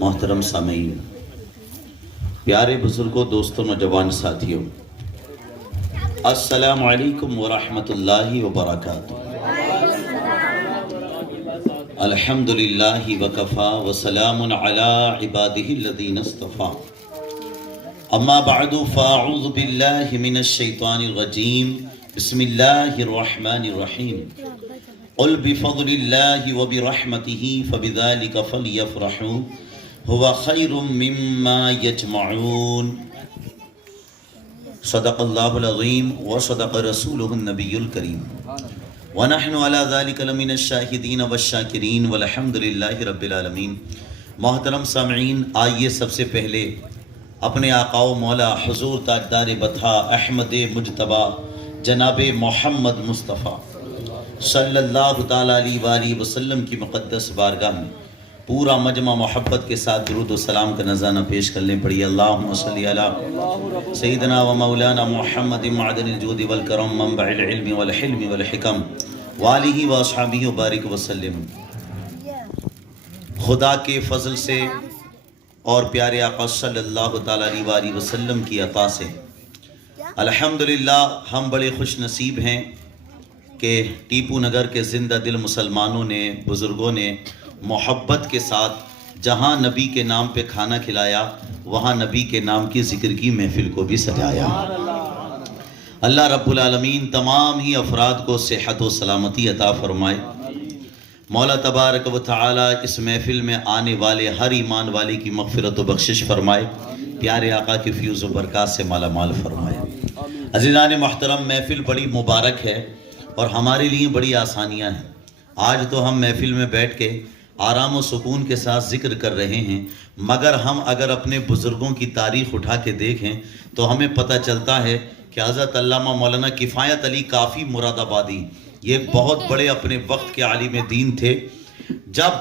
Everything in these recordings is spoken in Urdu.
محترم سامعین، پیارے بزرگوں، دوستوں، نوجوان ساتھیوں، السلام علیکم ورحمۃ اللہ وبرکاتہ۔ الحمدللہ وکفا وسلام علی عبادہ الذین اصطفیٰ، اما بعد فاعوذ باللہ من الشیطان الرجیم، بسم اللہ الرحمن الرحیم۔ قل بفضل اللہ وبرحمتہ فبذلک فلیفرحوا هو خیر مما یجمعون۔ صدق اللہ العظیم وصدق رسولہ النبی الکریم، ونحن علی ذلک لمن الشاہدین والشاکرین والحمد للہ رب العالمین۔ محترم سامعین، آئیے سب سے پہلے اپنے آقا و مولا حضور تاجدار بطحا احمد مجتبیٰ جناب محمد مصطفیٰ صلی اللہ تعالیٰ علیہ وآلہ وسلم کی مقدس بارگاہ میں پورا مجمع محبت کے ساتھ درود و سلام کا نذرانہ پیش کرنے پڑی۔ اللہم صلی علی سیدنا و مولانا محمد معدن الجود والکرم منبع العلم والحلم والحکم وآلہ و اصحابہ وبارک وسلم۔ خدا کے فضل سے اور پیارے آقا صلی اللہ تعالیٰ علیہ وآلہ وسلم کی عطا سے الحمدللہ ہم بڑے خوش نصیب ہیں کہ ٹیپو نگر کے زندہ دل مسلمانوں نے، بزرگوں نے محبت کے ساتھ جہاں نبی کے نام پہ کھانا کھلایا، وہاں نبی کے نام کی ذکر کی محفل کو بھی سجایا۔ اللہ رب العالمین تمام ہی افراد کو صحت و سلامتی عطا فرمائے۔ مولا تبارک و تعالی اس محفل میں آنے والے ہر ایمان والے کی مغفرت و بخشش فرمائے، پیارے آقا کی فیوز و برکات سے مالا مال فرمائے۔ عزیزان محترم، محفل بڑی مبارک ہے اور ہمارے لیے بڑی آسانیاں ہیں۔ آج تو ہم محفل میں بیٹھ کے آرام و سکون کے ساتھ ذکر کر رہے ہیں، مگر ہم اگر اپنے بزرگوں کی تاریخ اٹھا کے دیکھیں تو ہمیں پتہ چلتا ہے کہ حضرت علامہ مولانا کفایت علی کافی مراد آبادی یہ بہت بڑے اپنے وقت کے عالم دین تھے۔ جب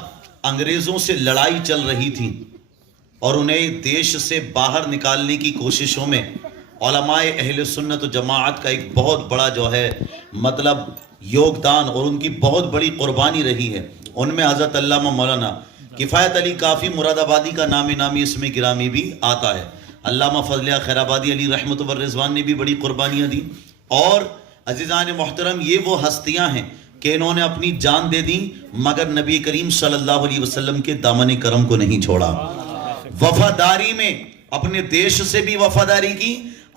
انگریزوں سے لڑائی چل رہی تھی اور انہیں دیش سے باہر نکالنے کی کوششوں میں علماء اہل سنت و جماعت کا ایک بہت بڑا جو ہے یوگدان اور ان کی بہت بڑی قربانی رہی ہے، ان میں حضرت علامہ مولانا کفایت علی کافی مراد آبادی کا نامی اسم گرامی بھی آتا ہے۔ علامہ فضل خیر آبادی علی رحمت و رضوان نے بھی بڑی قربانیاں دی، اور عزیزان محترم یہ وہ ہستیاں ہیں کہ انہوں نے اپنی جان دے دی مگر نبی کریم صلی اللہ علیہ وسلم کے دامن کرم کو نہیں چھوڑا۔ وفاداری میں اپنے دیش سے بھی وفاداری کی،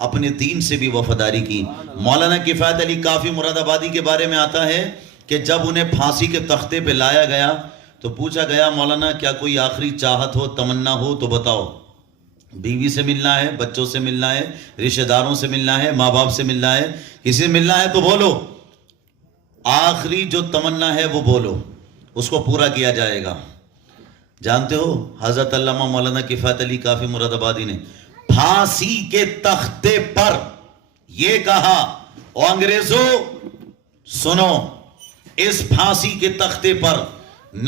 اپنے دین سے بھی وفاداری کی۔ مولانا کفایت علی کافی مراد آبادی کے بارے میں آتا ہے کہ جب انہیں پھانسی کے تختے پہ لایا گیا تو پوچھا گیا، مولانا کیا کوئی آخری چاہت ہو، تمنا ہو تو بتاؤ۔ بیوی سے ملنا ہے، بچوں سے ملنا ہے، رشتہ داروں سے ملنا ہے، ماں باپ سے ملنا ہے، کسی سے ملنا ہے تو بولو، آخری جو تمنا ہے وہ بولو، اس کو پورا کیا جائے گا۔ جانتے ہو حضرت علامہ مولانا کفایت علی کافی مراد آبادی نے پھانسی کے تختے پر یہ کہا، او انگریزوں سنو، اس پھانسی کے تختے پر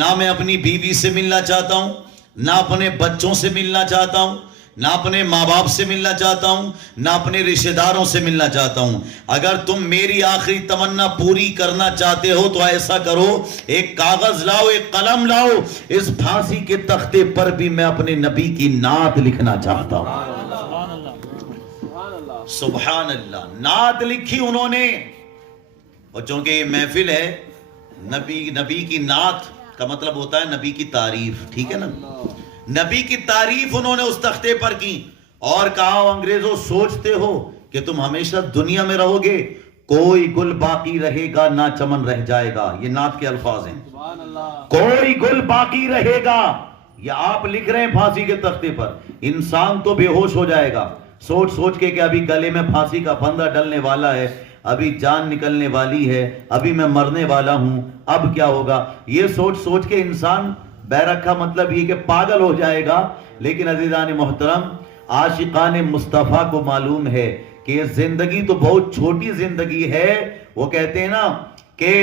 نہ میں اپنی بیوی سے ملنا چاہتا ہوں، نہ اپنے بچوں سے ملنا چاہتا ہوں، نہ اپنے ماں باپ سے ملنا چاہتا ہوں، نہ اپنے رشتہ داروں سے ملنا چاہتا ہوں۔ اگر تم میری آخری تمنا پوری کرنا چاہتے ہو تو ایسا کرو، ایک کاغذ لاؤ، ایک قلم لاؤ، اس پھانسی کے تختے پر بھی میں اپنے نبی کی نعت لکھنا چاہتا ہوں۔ سبحان اللہ، نعت لکھی انہوں نے، اور چونکہ یہ محفل ہے نبی کی نعت کا مطلب ہوتا ہے نبی کی تعریف، ٹھیک ہے نا؟ نبی کی تعریف انہوں نے اس تختے پر کی اور کہا، انگریزوں سوچتے ہو کہ تم ہمیشہ دنیا میں رہو گے، کوئی گل باقی رہے گا نہ چمن رہ جائے گا۔ یہ نعت کے الفاظ ہیں، کوئی گل باقی رہے گا، یہ آپ لکھ رہے ہیں پھانسی کے تختے پر۔ انسان تو بے ہوش ہو جائے گا سوچ کے کہ ابھی گلے میں پھانسی کا پھندا ڈلنے والا ہے، ابھی جان نکلنے والی ہے، ابھی میں مرنے والا ہوں، اب کیا ہوگا۔ یہ سوچ کے انسان بیرکھا، مطلب یہ کہ پاگل ہو جائے گا۔ لیکن عزیزان محترم، عاشقان مصطفیٰ کو معلوم ہے کہ یہ زندگی تو بہت چھوٹی زندگی ہے۔ وہ کہتے ہیں نا کہ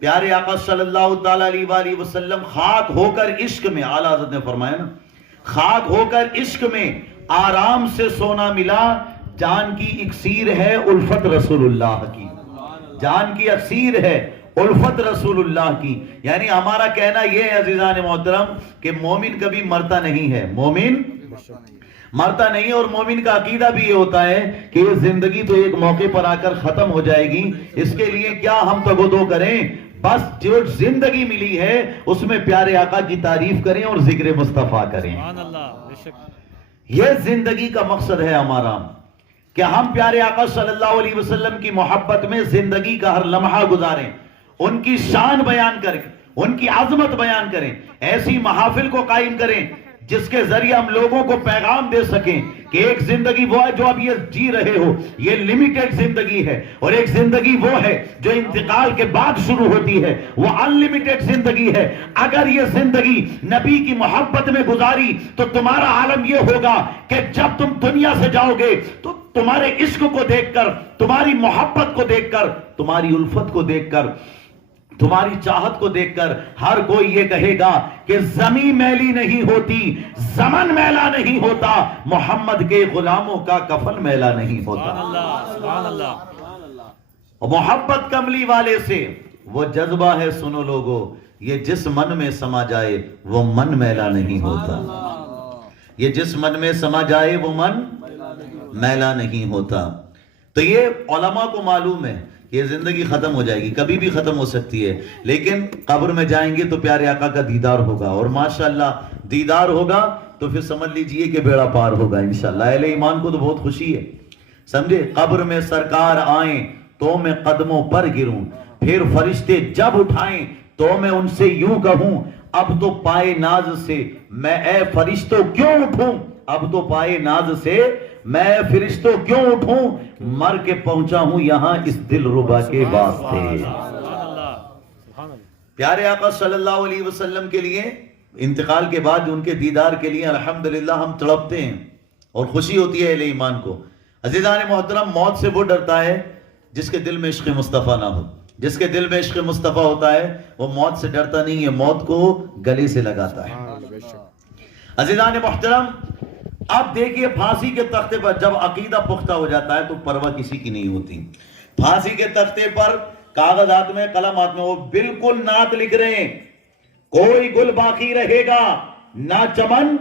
پیارے آقا صلی اللہ تعالیٰ علیہ وآلہ وسلم خاک ہو کر عشق میں، اعلیٰ حضرت نے فرمایا نا، خاک ہو کر عشق میں آرام سے سونا ملا، جان کی اکسیر ہے الفت رسول اللہ کی، جان کی اکسیر ہے الفت رسول اللہ کی. یعنی ہمارا کہنا یہ ہے عزیزان محترم کہ مومن کبھی مرتا نہیں ہے، مومن مرتا نہیں. اور مومن کا عقیدہ بھی یہ ہوتا ہے کہ یہ زندگی تو ایک موقع پر آ کر ختم ہو جائے گی، اس کے لیے کیا ہم تگ و دو کریں، بس جو زندگی ملی ہے اس میں پیارے آقا کی تعریف کریں اور ذکر مصطفیٰ کریں. یہ زندگی کا مقصد ہے ہمارا کہ ہم پیارے آقا صلی اللہ علیہ وسلم کی محبت میں زندگی کا ہر لمحہ گزاریں، ان کی شان بیان کریں، ان کی عظمت بیان کریں، ایسی محافل کو قائم کریں جس کے ذریعے ہم لوگوں کو پیغام دے سکیں کہ ایک زندگی وہ ہے جو اب یہ جی رہے ہو، یہ لمیٹڈ زندگی ہے، اور ایک زندگی وہ ہے جو انتقال کے بعد شروع ہوتی ہے، وہ انلیمیٹڈ زندگی ہے. اگر یہ زندگی نبی کی محبت میں گزاری تو تمہارا عالم یہ ہوگا کہ جب تم دنیا سے جاؤ گے تو تمہارے عشق کو دیکھ کر، تمہاری محبت کو دیکھ کر، تمہاری الفت کو دیکھ کر، تمہاری چاہت کو دیکھ کر ہر کوئی یہ کہے گا کہ زمین میلی نہیں ہوتی، زمن میلا نہیں ہوتا، محمد کے غلاموں کا کفن میلا نہیں ہوتا. سبحان اللہ. اور محبت کملی والے سے وہ جذبہ ہے، سنو لوگو، یہ جس من میں سما جائے وہ من میلا نہیں ہوتا. یہ جس من میں سما جائے وہ من میلا نہیں ہوتا. تو یہ علماء کو معلوم ہے یہ زندگی ختم ہو جائے گی، کبھی بھی ختم ہو سکتی ہے، لیکن قبر میں جائیں گے تو پیارے آقا کا دیدار ہوگا، اور ماشاءاللہ دیدار ہوگا تو پھر سمجھ لیجئے کہ بیڑا پار ہوگا انشاءاللہ. اہل ایمان کو تو بہت خوشی ہے، سمجھے. قبر میں سرکار آئیں تو میں قدموں پر گروں، پھر فرشتے جب اٹھائیں تو میں ان سے یوں کہوں اب تو پائے ناز سے میں اے فرشتوں کیوں اٹھوں، اب تو پائے ناز سے میں فرشتوں کیوں اٹھوں، مر کے پہنچا ہوں یہاں اس دل ربا کے واسطے. پیارے آقا صلی اللہ علیہ وسلم کے لیے انتقال کے بعد ان کے دیدار کے لیے الحمدللہ ہم تڑپتے ہیں اور خوشی ہوتی ہے اہل ایمان کو. عزیزان محترم، موت سے وہ ڈرتا ہے جس کے دل میں عشق مصطفیٰ نہ ہو. جس کے دل میں عشق مصطفیٰ ہوتا ہے وہ موت سے ڈرتا نہیں ہے، موت کو گلے سے لگاتا ہے. عزیزان محترم، اب دیکھیے پھانسی کے تختے پر جب عقیدہ پختہ ہو جاتا ہے تو پرواہ کسی کی نہیں ہوتی. پھانسی کے تختے پر کاغذ ہاتھ میں، قلم ہاتھ میں، وہ بالکل نعت لکھ رہے ہیں، کوئی گل باقی رہے گا نہ چمن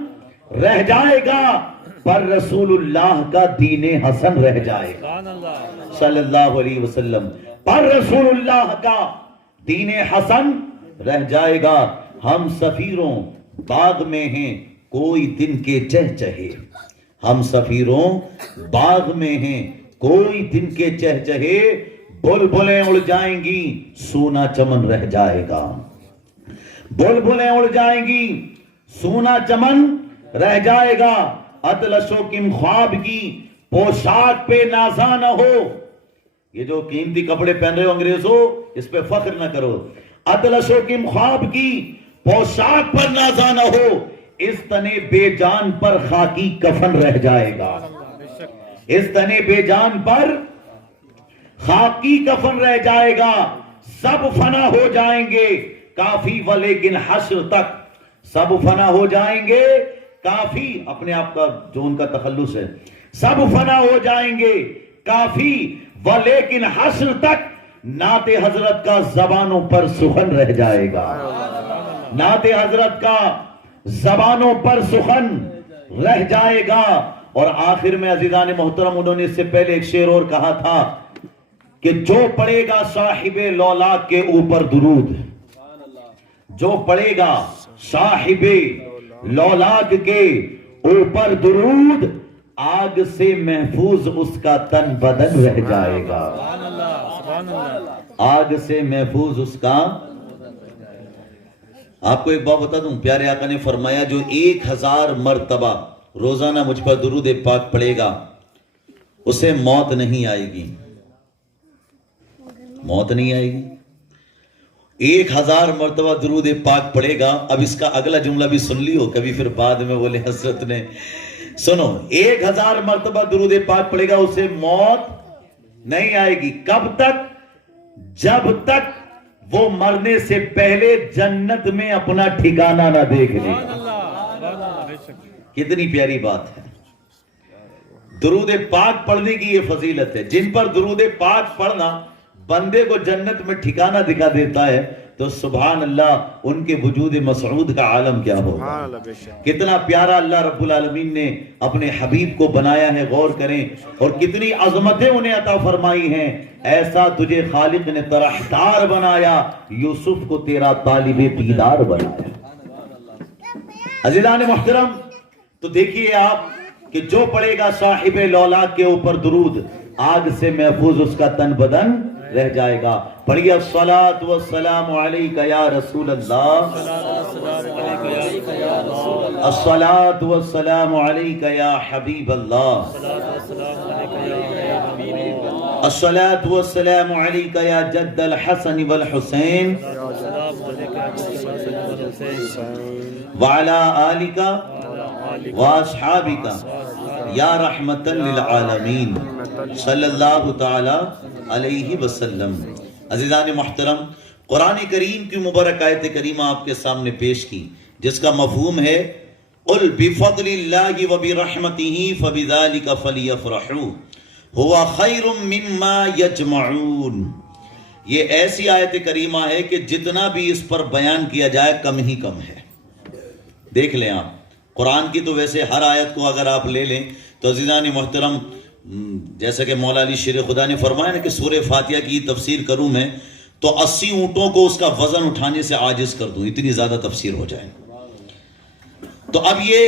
رہ جائے گا، پر رسول اللہ کا دین حسن رہ جائے گا صلی اللہ علیہ وسلم، پر رسول اللہ کا دین حسن رہ جائے گا. ہم سفیروں باغ میں ہیں کوئی دن کے چہچہے، ہم سفیروں باغ میں ہیں کوئی دن کے چہچہے، بلبلیں اڑ جائیں گی سونا چمن رہ جائے گا، بلبلیں اڑ جائیں گی سونا چمن رہ جائے گا. اطلس و کم خواب کی پوشاک پہ نازا نہ ہو، یہ جو قیمتی کپڑے پہن رہے ہو انگریزوں اس پہ فخر نہ کرو. اطلس و کم خواب کی پوشاک پر نازا نہ ہو، اس تنے بے جان پر خاکی کفن رہ جائے گا، اس تنے بے جان پر خاکی کفن رہ جائے گا. سب فنا ہو جائیں گے کافی ولیکن حشر تک، سب فنا ہو جائیں گے کافی، اپنے آپ کا جو ان کا تخلص ہے، سب فنا ہو جائیں گے کافی ولیکن حشر تک نعت حضرت کا زبانوں پر سخن رہ جائے گا، نعت حضرت کا زبانوں پر سخن رہ جائے گا. اور آخر میں عزیزان محترم انہوں نے اس سے پہلے ایک شعر اور کہا تھا کہ جو پڑھے گا صاحب لولاک کے اوپر درود، جو پڑھے گا صاحب لولاک کے اوپر درود، آگ سے محفوظ اس کا تن بدن رہ جائے گا، آگ سے محفوظ اس کا. آپ کو ایک بات بتا دوں، پیارے آقا نے فرمایا جو 1000 مرتبہ روزانہ مجھ پر درود پاک پڑھے گا اسے موت نہیں آئے گی، موت نہیں آئے گی. 1000 مرتبہ درود پاک پڑھے گا. اب اس کا اگلا جملہ بھی سن لیو، کبھی پھر بعد میں بولے حضرت نے. سنو، 1000 مرتبہ درود پاک پڑھے گا اسے موت نہیں آئے گی. کب تک؟ جب تک وہ مرنے سے پہلے جنت میں اپنا ٹھکانہ نہ دیکھ لے. کتنی پیاری بات ہے. درود پاک پڑھنے کی یہ فضیلت ہے. جن پر درود پاک پڑھنا بندے کو جنت میں ٹھکانہ دکھا دیتا ہے تو سبحان اللہ ان کے وجود مسعود کا عالم کیا ہوگا. کتنا پیارا اللہ رب العالمین نے اپنے حبیب کو بنایا ہے, غور کریں, اور کتنی عظمتیں انہیں عطا فرمائی ہیں. ایسا تجھے خالق نے طرحدار بنایا, یوسف کو تیرا طالب دیدار بنایا. عزیزان محترم, تو دیکھیے آپ کہ جو پڑھے گا صاحب لولاک کے اوپر درود, آگ سے محفوظ اس کا تن بدن رہ جائے گا. پڑھیے الصلاۃ والسلام علیکہ یا رسول اللہ, الصلاۃ والسلام علیکہ یا حبیب اللہ, الصلاۃ والسلام علیکہ یا جد الحسن والحسین وعلی آلکہ واصحابکہ یا رحمت للعالمین صلی اللہ تعالی علیہ وسلم. عزیزان محترم, قرآن کریم کی مبارک آیت کریمہ آپ کے سامنے پیش کی, جس کا مفہوم ہے قُلْ بِفَضْلِ اللَّهِ وَبِرَحْمَتِهِ فَبِذَلِكَ فَلْيَفْرَحُوا هُوَ خَيْرٌ مِّمَّا يَجْمَعُونَ. یہ ایسی آیت کریمہ ہے کہ جتنا بھی اس پر بیان کیا جائے کم ہی کم ہے. دیکھ لیں آپ, قرآن کی تو ویسے ہر آیت کو اگر آپ لے لیں تو عزیزان محترم, جیسا کہ مولا علی شیر خدا نے فرمایا نا کہ سورہ فاتحہ کی تفسیر کروں میں تو 80 اونٹوں کو اس کا وزن اٹھانے سے عاجز کر دوں, اتنی زیادہ تفسیر ہو جائے. تو اب یہ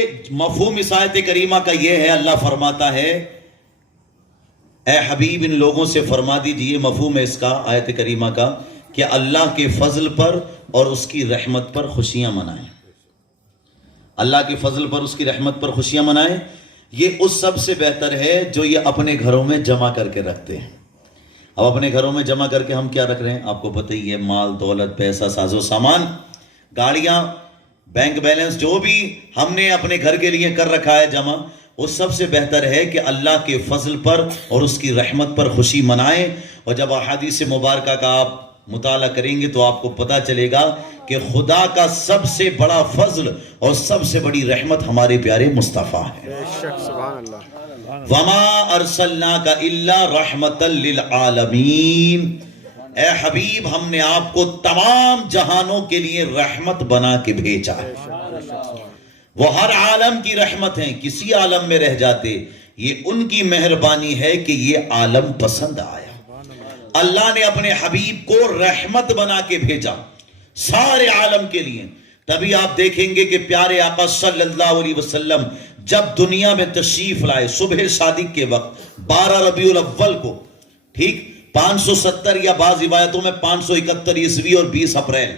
مفہوم اس آیت کریمہ کا یہ ہے, اللہ فرماتا ہے اے حبیب ان لوگوں سے فرما دیجئے, مفہوم ہے اس کا آیت کریمہ کا, کہ اللہ کے فضل پر اور اس کی رحمت پر خوشیاں منائیں. اللہ کے فضل پر اس کی رحمت پر خوشیاں منائیں. یہ اس سب سے بہتر ہے جو یہ اپنے گھروں میں جمع کر کے رکھتے ہیں. اب اپنے گھروں میں جمع کر کے ہم کیا رکھ رہے ہیں آپ کو پتہ ہی ہے, مال دولت پیسہ ساز و سامان, گاڑیاں, بینک بیلنس, جو بھی ہم نے اپنے گھر کے لیے کر رکھا ہے جمع, وہ سب سے بہتر ہے کہ اللہ کے فضل پر اور اس کی رحمت پر خوشی منائیں. اور جب احادیث مبارکہ کا آپ مطالعہ کریں گے تو آپ کو پتہ چلے گا کہ خدا کا سب سے بڑا فضل اور سب سے بڑی رحمت ہمارے پیارے مصطفیٰ ہے. وَمَا أَرْسَلْنَاكَ إِلَّا رَحْمَةً لِلْعَالَمِينَ. اے حبیب ہم نے آپ کو تمام جہانوں کے لیے رحمت بنا کے بھیجا. وہ ہر عالم کی رحمت ہیں, کسی عالم میں رہ جاتے, یہ ان کی مہربانی ہے کہ یہ عالم پسند آیا. اللہ نے اپنے حبیب کو رحمت بنا کے بھیجا سارے عالم کے لیے. تبھی آپ دیکھیں گے کہ پیارے آقا صلی اللہ علیہ وسلم جب دنیا میں تشریف لائے صبح صادق کے وقت 12 ربیع الاول کو, ٹھیک 570 یا بعض روایتوں میں 571 عیسوی اور 20 اپریل.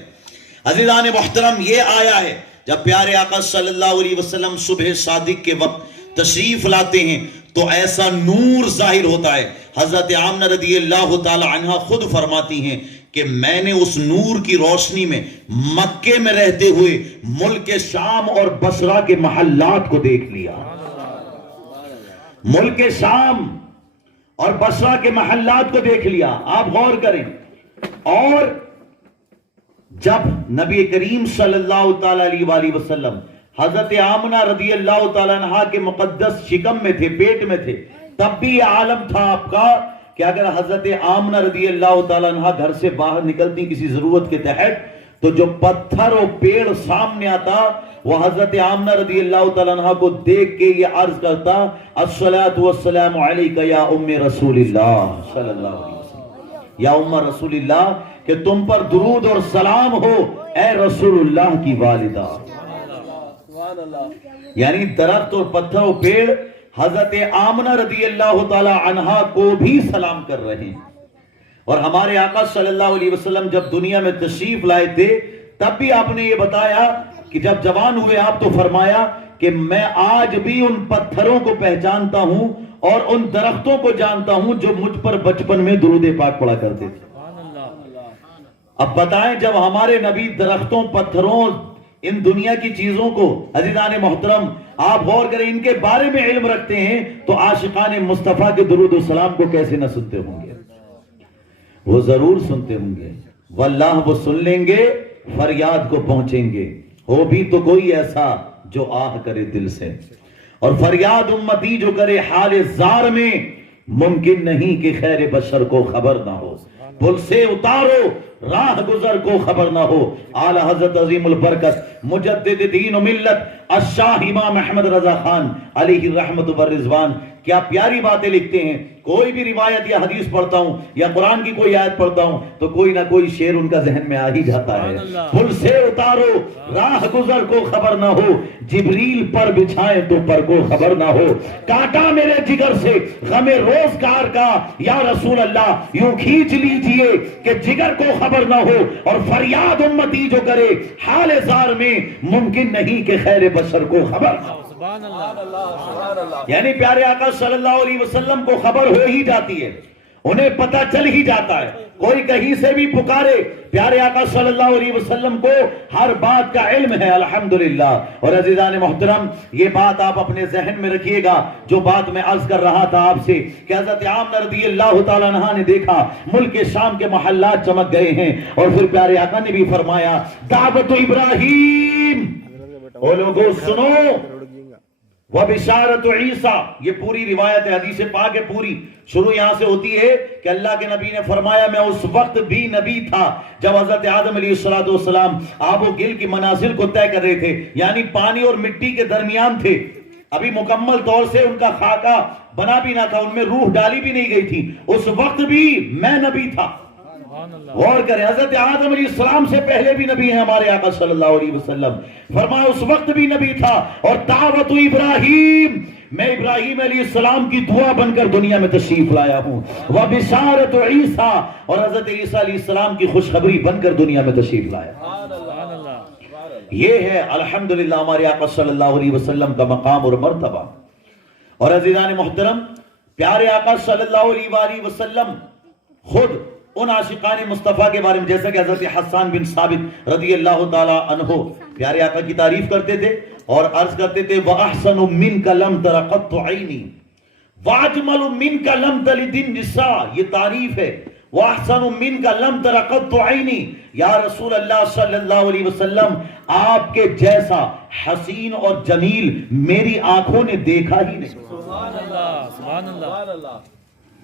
عزیزان محترم, یہ آیا ہے جب پیارے آقا صلی اللہ علیہ وسلم صبح صادق کے وقت تشریف لاتے ہیں تو ایسا نور ظاہر ہوتا ہے. حضرت آمنہ رضی اللہ تعالی عنہ خود فرماتی ہیں کہ میں نے اس نور کی روشنی میں مکے میں رہتے ہوئے ملک شام اور بصرہ کے محلات کو دیکھ لیا. ملک شام اور بصرہ کے محلات کو دیکھ لیا. آپ غور کریں. اور جب نبی کریم صلی اللہ تعالی علیہ وآلہ وسلم حضرت آمنہ رضی اللہ تعالیٰ عنہ کے مقدس شکم میں تھے, پیٹ میں تھے, تب بھی یہ عالم تھا آپ کا کہ اگر حضرت آمنہ رضی اللہ تعالیٰ عنہ گھر سے باہر نکلتی کسی ضرورت کے تحت تو جو پتھر و پیڑ سامنے آتا وہ حضرت آمنہ رضی اللہ تعالیٰ عنہ کو دیکھ کے یہ عرض کرتا الصلاۃ والسلام علیکہ یا ام رسول اللہ صلی اللہ علیہ وسلم, یا ام رسول اللہ, کہ تم پر درود اور سلام ہو اے رسول اللہ کی والدہ. یعنی درخت اور پتھر و پیڑ حضرت آمنہ رضی اللہ تعالی عنہا کو بھی سلام کر رہے ہیں. اور ہمارے آقا صلی اللہ علیہ وسلم جب دنیا میں تشریف لائے تھے تب بھی آپ نے یہ بتایا کہ جب جوان ہوئے آپ تو فرمایا کہ میں آج بھی ان پتھروں کو پہچانتا ہوں اور ان درختوں کو جانتا ہوں جو مجھ پر بچپن میں درود پاک پڑھا کرتے تھے. اب بتائیں جب ہمارے نبی درختوں, پتھروں, ان دنیا کی چیزوں کو, عزیزان محترم آپ غور کریں, ان کے بارے میں علم رکھتے ہیں تو عاشقان مصطفیٰ کے درود و سلام کو کیسے نہ سنتے ہوں گے؟ وہ ضرور سنتے ہوں گے. واللہ وہ سن لیں گے, فریاد کو پہنچیں گے. ہو بھی تو کوئی ایسا جو آہ کرے دل سے, اور فریاد امتی جو کرے حال زار میں, ممکن نہیں کہ خیر بشر کو خبر نہ ہو. پل سے اتارو راہ گزر کو خبر نہ ہو. اعلی حضرت عظیم البرکت مجدد دین و ملت الشاہ امام احمد رضا خان علیہ الرحمت والرضوان کیا پیاری باتیں لکھتے ہیں. کوئی بھی روایت یا حدیث پڑھتا ہوں یا قرآن کی کوئی آیت پڑھتا ہوں تو کوئی نہ کوئی شعر ان کا ذہن میں آ ہی جاتا ہے. پل سے اتارو راہ گزر کو خبر نہ ہو, جبریل پر بچھائیں تو پر کو خبر نہ ہو. کاٹا میرے جگر سے غم روزگار کا یا رسول اللہ یوں کھینچ لیجئے کہ جگر کو خبر نہ ہو, اور فریاد امتی جو کرے حال زار میں ممکن نہیں کہ خیر بشر کو خبر نہ ہو. یعنی پیارے آقا صلی اللہ علیہ وسلم کو خبر ہو ہی جاتی ہے, انہیں پتہ چل ہی جاتا ہے. کوئی کہیں سے بھی پکارے, پیارے آقا صلی اللہ علیہ وسلم کو ہر بات کا علم ہے الحمدللہ. اور عزیزان محترم یہ بات آپ اپنے ذہن میں رکھیے گا جو بات میں عرض کر رہا تھا آپ سے کہ حضرت آمنہ رضی اللہ تعالیٰ عنہ نے دیکھا ملک شام کے محلات چمک گئے ہیں, اور پھر پیارے آقا نے بھی فرمایا دعوت ابراہیم, او لوگوں سنو, وَبِشَارَةُ عِیسیٰ. یہ پوری روایت ہے, حدیث پاک ہے پوری. شروع یہاں سے ہوتی ہے کہ اللہ کے نبی نے فرمایا میں اس وقت بھی نبی تھا جب حضرت آدم علیہ السلام آب و گل کی منازل کو طے کر رہے تھے, یعنی پانی اور مٹی کے درمیان تھے. ابھی مکمل طور سے ان کا خاکہ بنا بھی نہ تھا, ان میں روح ڈالی بھی نہیں گئی تھی. اس وقت بھی میں نبی تھا. غور کریں, حضرت آدم علیہ السلام سے پہلے بھی نبی ہیں ہمارے آقا صلی اللہ علیہ وسلم. فرمایا اس وقت بھی نبی تھا. اور دعوت ابراہیم, میں ابراہیم علیہ السلام کی دعا بن کر دنیا میں تشریف لایا ہوں. وبشارت عیسیٰ, اور حضرت عیسیٰ علیہ السلام کی خوشخبری بن کر دنیا میں تشریف لایا. یہ ہے الحمدللہ ہمارے آقا صلی اللہ علیہ وسلم کا مقام اور مرتبہ. اور عزیزان محترم پیارے آقا صلی اللہ علیہ وآلہ وسلم خود ان عاشقان مصطفیٰ کے بارے میں, جیسا کہ حضرت حسان بن ثابت رضی اللہ تعالی عنہ پیارے آقا کی تعریف کرتے تھے اور عرض کرتے تھے وَأَحْسَنُ مِنْكَ لَمْ تَرَ قَطُّ عَيْنِي وَأَجْمَلُ مِنْكَ لَمْ تَلِدِ النِّسَاء. یہ تعریف ہے وَأَحْسَنُ مِنْكَ لَمْ تَرَ قَطُّ عَيْنِي. یا رسول اللہ صلی اللہ علیہ وسلم آپ کے جیسا حسین اور جمیل میری آنکھوں نے دیکھا ہی نہیں. سبحان اللہ, سبحان اللہ.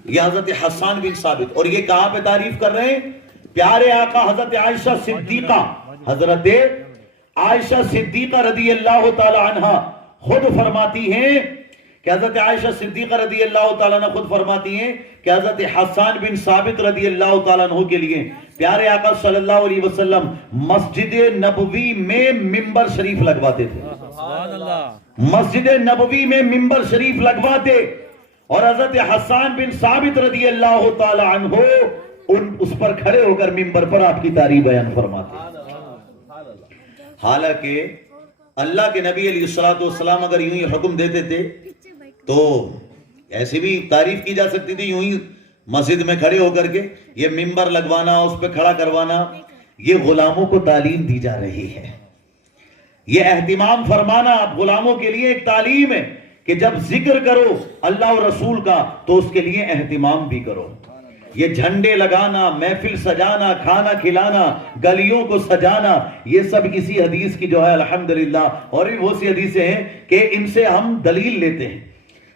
یہ حضرت حسان بن ثابت, اور یہ کہاں پہ تعریف کر رہے ہیں؟ پیارے آقا حضرت عائشہ صدیقہ, حضرت عائشہ صدیقہ رضی اللہ تعالی عنہ خود فرماتی ہیں کہ حضرت عائشہ صدیقہ رضی اللہ تعالیٰ عنہ خود فرماتی ہیں کہ حضرت حسان بن ثابت رضی اللہ تعالیٰ عنہ کے لیے پیارے آقا صلی اللہ علیہ وسلم مسجد نبوی میں ممبر شریف لگواتے تھے. مسجد نبوی میں ممبر شریف لگواتے, اور حضرت حسان بن ثابت رضی اللہ تعالی عنہ اس پر کھڑے ہو کر ممبر پر آپ کی تعریف بیان فرماتے. حالانکہ اللہ کے نبی علیہ السلام اگر یوں ہی حکم دیتے تھے تو ایسی بھی تعریف کی جا سکتی تھی, یوں ہی مسجد میں کھڑے ہو کر کے یہ ممبر لگوانا, اس پہ کھڑا کروانا, یہ غلاموں کو تعلیم دی جا رہی ہے. یہ اہتمام فرمانا غلاموں کے لیے ایک تعلیم ہے کہ جب ذکر کرو اللہ اور رسول کا تو اس کے لیے اہتمام بھی کرو. یہ جھنڈے لگانا, محفل سجانا, کھانا کھلانا, گلیوں کو سجانا, یہ سب اسی حدیث کی جو ہے الحمدللہ, اور بھی بہت سی حدیثیں ہیں کہ ان سے ہم دلیل لیتے ہیں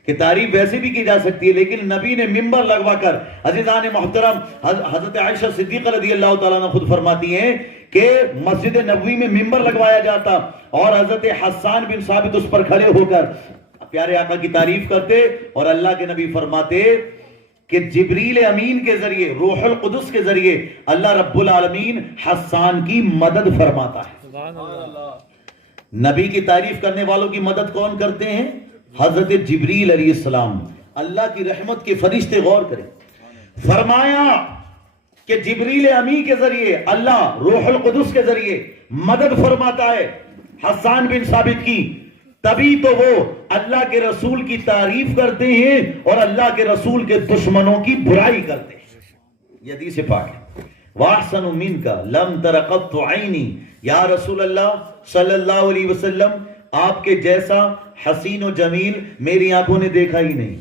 کہ تعریف ویسے بھی کی جا سکتی ہے, لیکن نبی نے ممبر لگوا کر. عزیزان محترم حضرت عائشہ صدیقہ رضی اللہ تعالیٰ عنہ خود فرماتی ہیں کہ مسجد نبوی میں ممبر لگوایا جاتا اور حضرت حسان بن ثابت اس پر کھڑے ہو کر پیارے آقا کی تعریف کرتے, اور اللہ کے نبی فرماتے کہ جبریل امین کے ذریعے, روح القدس کے ذریعے اللہ رب العالمین حسان کی مدد فرماتا ہے. نبی کی تعریف کرنے والوں کی مدد کون کرتے ہیں؟ حضرت جبریل علیہ السلام, اللہ کی رحمت کے فرشتے. غور کریں, فرمایا کہ جبریل امین کے ذریعے اللہ روح القدس کے ذریعے مدد فرماتا ہے حسان بن ثابت کی, تبھی تو وہ اللہ کے رسول کی تعریف کرتے ہیں اور اللہ کے رسول کے دشمنوں کی برائی کرتے ہیں. یہ حدیث پاک ہے. وَأَحْسَنُ مِنْكَ لَمْ تَرَ قَطُّ عَيْنِي. یا رسول اللہ صلی اللہ علیہ وسلم آپ کے جیسا حسین و جمیل میری آنکھوں نے دیکھا ہی نہیں.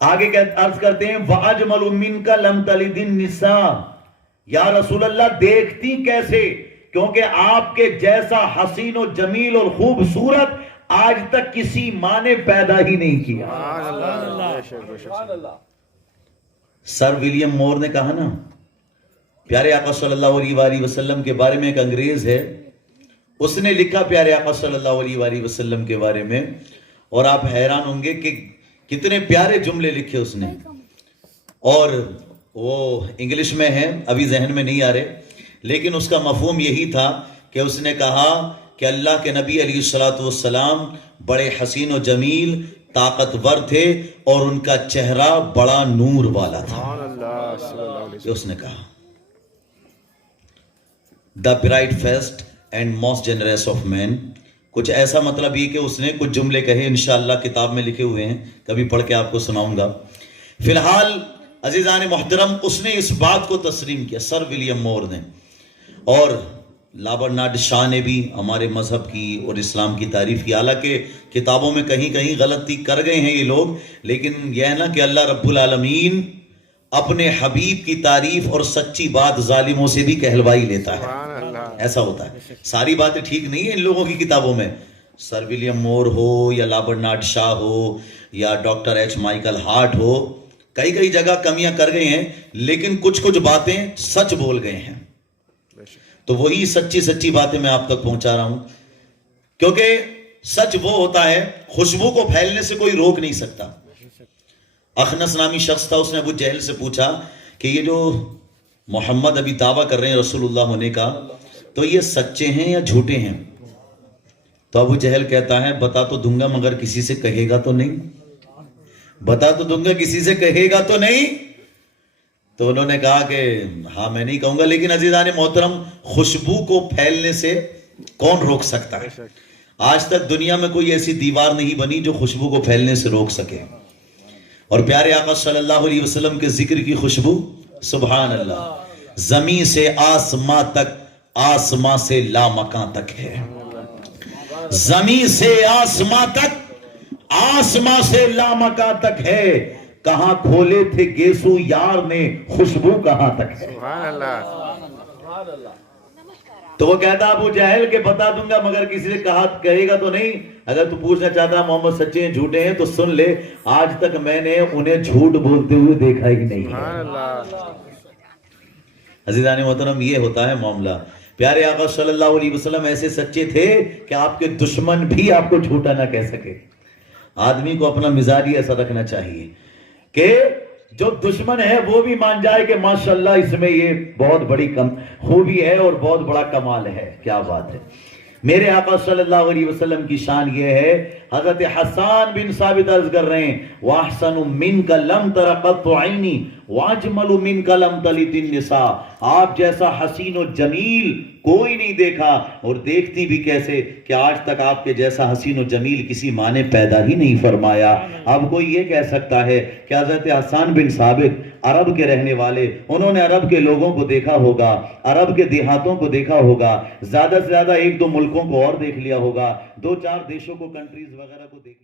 آگے عرض کرتے ہیں وَأَجْمَلُ مِنْكَ لَمْ تَلِدِ النِّسَاء. یا رسول اللہ دیکھتی کیسے, کیونکہ آپ کے جیسا حسین و جمیل اور خوبصورت آج تک کسی ماں نے پیدا ہی نہیں کیا. سر ولیم مور نے کہا نا، پیارے آقا صلی اللہ علیہ وآلہ وسلم کے بارے میں، ایک انگریز ہے، اس نے لکھا پیارے آقا صلی اللہ علیہ وآلہ وسلم کے بارے میں، اور آپ حیران ہوں گے کہ کتنے پیارے جملے لکھے اس نے، اور وہ انگلش میں ہیں، ابھی ذہن میں نہیں آ رہے، لیکن اس کا مفہوم یہی تھا کہ اس نے کہا کہ اللہ کے نبی علیہ السلام بڑے حسین و جمیل، طاقتور تھے، اور ان کا چہرہ بڑا نور والا تھا. یہ اس نے کہا. The brightest and most generous of men, کچھ ایسا مطلب یہ کہ اس نے کچھ جملے کہے، انشاءاللہ کتاب میں لکھے ہوئے ہیں، کبھی پڑھ کے آپ کو سناؤں گا. فی الحال عزیزان محترم، اس نے اس بات کو تسلیم کیا، سر ولیم مور نے، اور لابرنارڈ شاہ نے بھی ہمارے مذہب کی اور اسلام کی تعریف کی. حالانکہ کتابوں میں کہیں کہیں غلطی کر گئے ہیں یہ لوگ، لیکن یہ ہے نا کہ اللہ رب العالمین اپنے حبیب کی تعریف اور سچی بات ظالموں سے بھی کہلوائی لیتا ہے. ایسا ہوتا ہے، ساری باتیں ٹھیک نہیں ہیں ان لوگوں کی کتابوں میں. سر ولیم مور ہو یا لابرنارڈ شاہ ہو یا ڈاکٹر ایچ مائیکل ہارٹ ہو، کئی جگہ کمیاں کر گئے ہیں، لیکن کچھ باتیں سچ بول گئے ہیں. تو وہی سچی باتیں میں آپ تک پہنچا رہا ہوں، کیونکہ سچ وہ ہوتا ہے، خوشبو کو پھیلنے سے کوئی روک نہیں سکتا. اخنس نامی شخص تھا، اس نے ابو جہل سے پوچھا کہ یہ جو محمد ابھی دعویٰ کر رہے ہیں رسول اللہ ہونے کا، تو یہ سچے ہیں یا جھوٹے ہیں؟ تو ابو جہل کہتا ہے بتا تو دوں گا مگر کسی سے کہے گا تو نہیں، بتا تو دوں گا کسی سے کہے گا تو نہیں. تو انہوں نے کہا کہ ہاں میں نہیں کہوں گا، لیکن عزیزان محترم، خوشبو کو پھیلنے سے کون روک سکتا ہے؟ آج تک دنیا میں کوئی ایسی دیوار نہیں بنی جو خوشبو کو پھیلنے سے روک سکے. اور پیارے آقا صلی اللہ علیہ وسلم کے ذکر کی خوشبو، سبحان اللہ، زمین سے آسمان تک، آسمان سے لامکان تک ہے. زمین سے آسمان تک، آسمان سے لامکان تک ہے. کہاں کھولے تھے گیسو یار نے، خوشبو کہاں تک ہے. تو وہ کہتا ابو جہل کہ بتا دوں گا مگر کسی سے کہے گا تو نہیں. اگر تو پوچھنا چاہتا محمد سچے ہیں جھوٹے ہیں تو سن لے، آج تک میں نے انہیں جھوٹ بولتے ہوئے دیکھا ہی نہیں ہے. عزیزان محترم، یہ ہوتا ہے معاملہ. پیارے آقا صلی اللہ علیہ وسلم ایسے سچے تھے کہ آپ کے دشمن بھی آپ کو جھوٹا نہ کہہ سکے. آدمی کو اپنا مزاج ہی ایسا رکھنا چاہیے کہ جو دشمن ہے وہ بھی مان جائے کہ ماشاءاللہ اس میں یہ بہت بڑی خوبی ہے اور بہت بڑا کمال ہے. کیا بات ہے. میرے آقا صلی اللہ علیہ وسلم کی شان یہ ہے، حضرت حسان بن ثابت عرض کر رہے ہیں وَأَحْسَنُ مِنْكَ لَمْ تَرَ قَطُّ عَيْنِي وَأَجْمَلُ مِنْكَ لَمْ تَلِدِ النِّسَاء. آپ جیسا حسین و جمیل کوئی نہیں دیکھا، اور دیکھتی بھی کیسے کہ آج تک آپ کے جیسا حسین و جمیل کسی ماں نے پیدا ہی نہیں فرمایا. اب کوئی یہ کہہ سکتا ہے کہ حضرت حسان بن ثابت عرب کے رہنے والے، انہوں نے عرب کے لوگوں کو دیکھا ہوگا، عرب کے دیہاتوں کو دیکھا ہوگا، زیادہ سے زیادہ 1-2 ملکوں کو اور دیکھ لیا ہوگا، 2-4 دیشوں کو، کنٹریز وغیرہ کو دیکھ لیا.